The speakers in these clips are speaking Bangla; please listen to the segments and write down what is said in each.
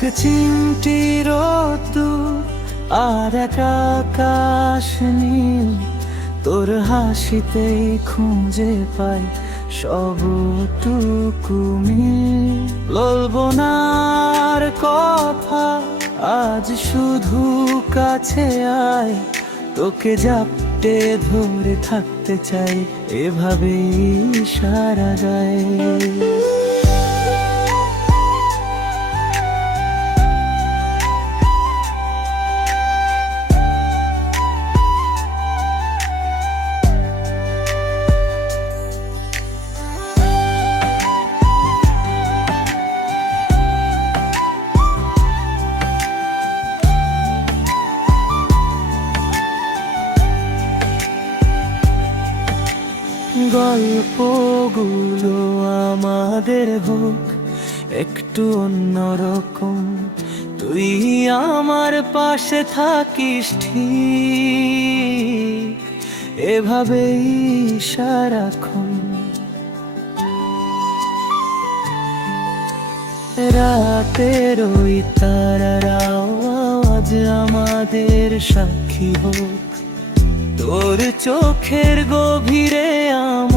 এক চিমটি রোদ্দুর আর এক আকাশ নীল, তোর হাসিতেই খুঁজে পাই সবটুকু মিল। বলবো না আর কথা, আজ শুধু কাছে আয়, তোকে জাপটে ধরে থাকতে চাই, এভাবেই সারা যায়। গল্পগুলো আমাদের হোক একটু অন্যরকম, তুই আমার পাশে থাকিস ঠিক, এভাবেই সারাক্ষণ। রাতের ওই তারারাও আজ আমাদের সাক্ষী হোক, তোর চোখের গভীরে আমার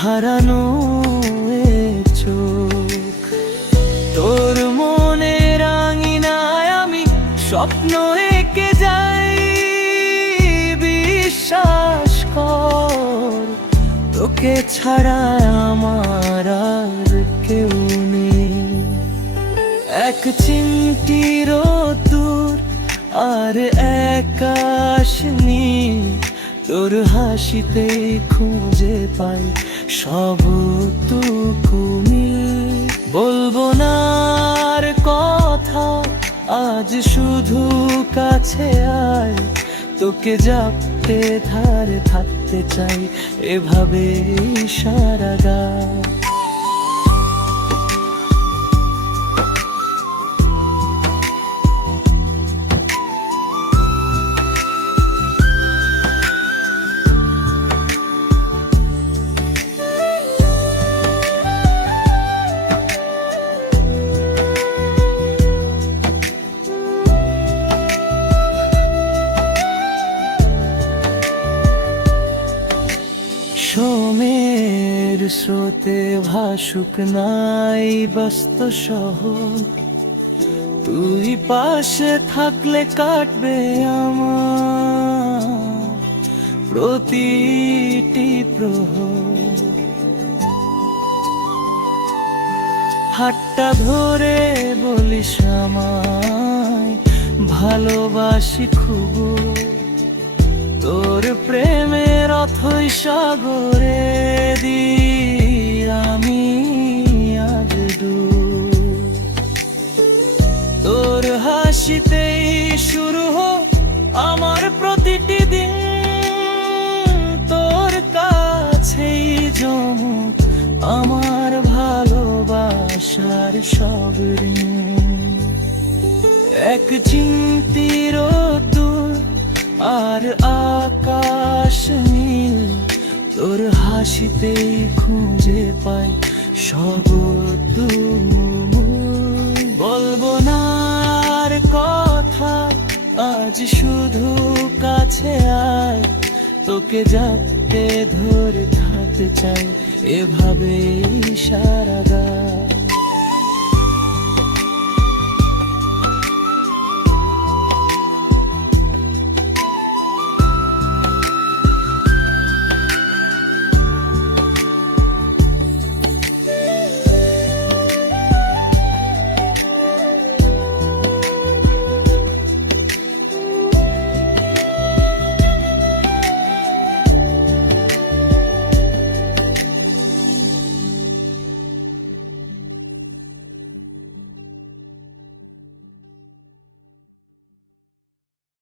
হারানো এ চোখ। তোর মনে রাঙিনায় আমি স্বপ্ন এঁকে যাই, বিশ্বাস কর তোকে ছাড়া আমার আর কেউ নেই। এক চিমটি রোদ্দুর আর আকাশ নীল, তোর হাসিতে খুঁজে পাই সবটুকু মিল। বলবো না আর কথা, আজ শুধু কাছে আয়, তোকে জাপটে ধারে থাকতে চাই, এভাবে সারা গায়। সোমের স্রোতে ভাসুক নাই ব্যস্ত শহর, তুই পাশে থাকলে কাটবে আমার প্রতিটি প্রহর। হাতটা ধরে বলিস আমায় ভালোবাসি খুব, তোর প্রেমের অথই সাগরে দি আমি আজ ডুব। তোর হাসিতেই শুরু হোক আমার প্রতিটি দিন, তোর কাছেই জমুক আমার ভালোবাসার সব ঋণ। এক চিমটি রোদ্দুর আর আকাশ নীল, তোর হাসিতেই খুঁজে পাই সবটুকু। বলবো না আর কথা, আজ শুধু কাছে আয়, তোকে জাপটে ধরে থাকতে চাই, এভাবেই সারা গায়।